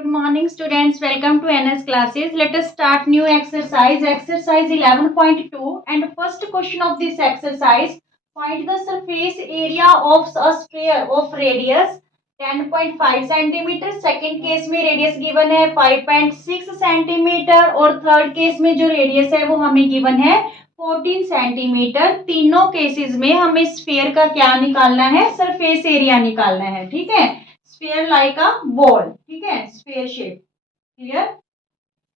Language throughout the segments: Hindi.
Good morning, students. Welcome to NS classes. Let us start new exercise. Exercise 11.2. And first question of this exercise: find the surface area of a sphere of radius 10.5 centimeter. Second case में रेडियस गिवन है 5.6 सेंटीमीटर और थर्ड केस में जो रेडियस है वो हमें गिवन है 14 सेंटीमीटर। तीनों केसेस में हमें स्फीयर का क्या निकालना है? सरफेस एरिया निकालना है। ठीक है, स्फीयर लाइक अ बॉल, ठीक है, स्फीयर शेप। क्लियर?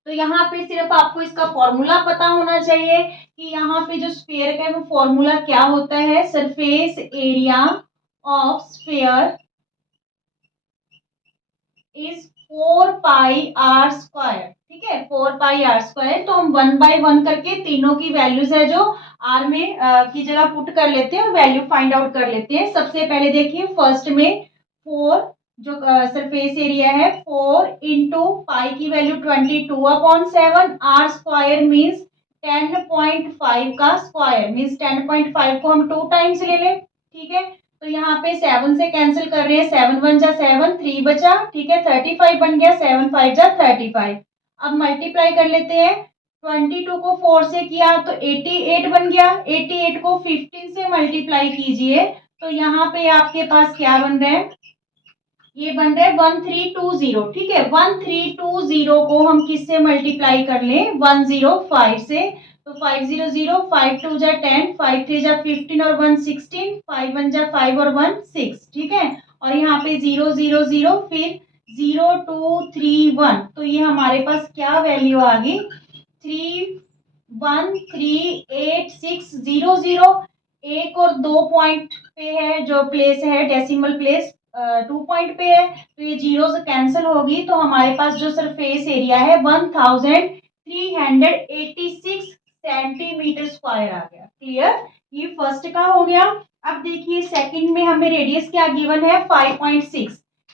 तो यहाँ पे सिर्फ आपको इसका फॉर्मूला पता होना चाहिए कि यहाँ पे जो स्फीयर का है वो फॉर्मूला क्या होता है। Surface area of sphere is 4 pi r square. ठीक है, 4 पाई आर स्क्वायर। तो हम 1 बाय 1 करके तीनों की वैल्यूज है जो आर में की जगह पुट कर लेते हैं और वैल्यू फाइंड आउट कर लेते हैं। सबसे पहले देखिए फर्स्ट में 4 जो सरफेस एरिया है 4 इंटू पाई की वैल्यू 22/7 आर स्क्वायर मीन्स 10.5 का स्क्वायर मीन्स 10.5 को हम 2 टाइम्स ले लें। ठीक है, तो यहाँ पे 7 से कैंसिल कर रहे हैं, 7 1 जा 7, 3 बचा। ठीक है, 35 बन गया, 7 5 जा 35। अब मल्टीप्लाई कर लेते हैं, 22 को 4 से किया तो 88 बन गया। 88 को 15 से मल्टीप्लाई कीजिए तो यहाँ पे आपके पास क्या बन रहा है? ये बन रहा है 1320। ठीक है, 1320 को हम किससे मल्टीप्लाई कर लें? 105 से। तो 500, 5 2 जा 10, 5 3 जा 15 और 1 16, 5 1 जा 5 और 1 6। ठीक है, और यहाँ पे 0 0 0 फिर 0 2 3 1। तो ये हमारे पास क्या वैल्यू आ गई? 313860। एक और 2 पॉइंट पे है जो प्लेस है डेसिमल प्लेस 2 पॉइंट पे है, तो ये जीरो से कैंसिल होगी। तो हमारे पास जो सरफेस एरिया है 1386 सेंटीमीटर स्क्वायर आ गया। क्लियर? ये फर्स्ट का हो गया। अब देखिए सेकंड में हमें रेडियस क्या गिवन है? 5.6।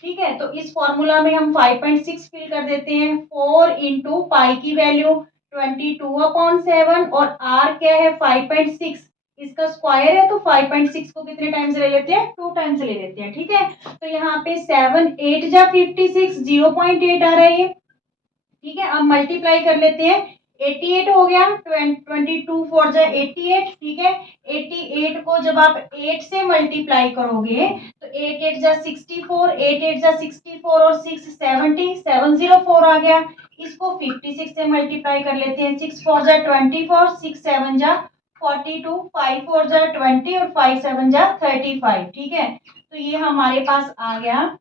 ठीक है, तो इस फॉर्मूला में हम 5.6 फिल कर देते हैं। 4 इंटू पाई की वैल्यू 22/7 और आर क्या है? 5.6। इसका स्क्वायर है तो 5.6 को कितने टाइम्स ले लेते हैं? 2 टाइम्स ले लेते हैं। ठीक है, तो यहाँ पे 7 8 जा 56, 0.8 आ रहा है ये। ठीक है, अब मल्टीप्लाई कर लेते हैं, 88 हो गया, 22 4 जा 88। ठीक है, 88 को जब आप 8 से मल्टीप्लाई करोगे तो 8 8 जा 64, 8 8 जा 64 और 6 70, 704 आ गया। इसको 56 से मल्टीप्लाई कर लेते हैं, 6 4 जा 24, 6 7 जा 42, 5 4 जा 20 और 5 7 जा 35। ठीक है, तो ये हमारे पास आ गया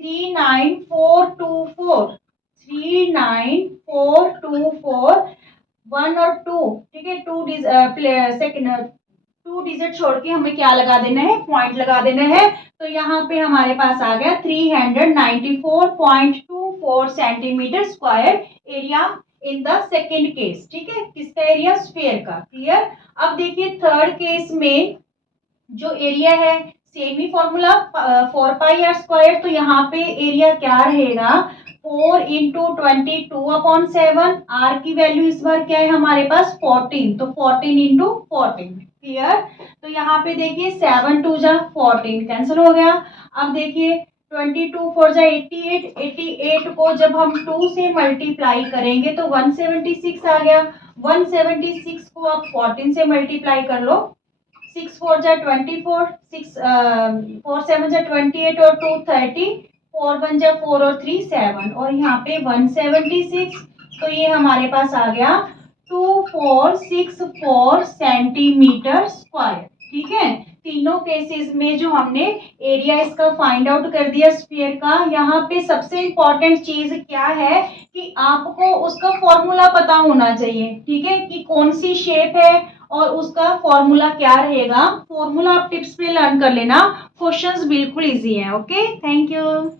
39424। 39424 1 और 2। ठीक है, 2 डिजिट छोड़ के हमें क्या लगा देना है? पॉइंट लगा देना है। तो यहाँ पे हमारे पास आ गया 394.24 centimetre square area in the second case. ठीक है, किसका एरिया? स्फीयर का। क्लियर? अब देखिए थर्ड केस में जो एरिया है सेम ही फॉर्मूला 4 पाई आर स्क्वायर। तो यहाँ पे एरिया क्या रहेगा? 4 इंटू 22/7। आर की वैल्यू इस बार क्या है हमारे पास? 14। तो 14 इंटू 14। क्लियर? तो यहाँ पे देखिए 7 2 जा 14 कैंसिल हो गया। अब देखिए 22 4 जा 88। 88 को जब हम 2 से मल्टीप्लाई करेंगे तो 176 आ गया। 176 को आप 14 से मल्टीप्लाई कर लो, 6 4 जा 24, 6 4 7 जा 28 और 2 30, 4 1 जा 4 और 3 7 और यहाँ पे 176। तो ये हमारे पास आ गया 2464 सेंटीमीटर स्क्वायर। ठीक है, तीनों केसेस में जो हमने एरिया इसका फाइंड आउट कर दिया स्फीयर का। यहाँ पे सबसे इंपॉर्टेंट चीज क्या है कि आपको उसका फॉर्मूला पता होना चाहिए। ठीक है, कि कौन सी शेप है और उसका फॉर्मूला क्या रहेगा। फॉर्मूला आप टिप्स पे लर्न कर लेना, क्वेश्चंस बिल्कुल इजी है। Okay, thank you.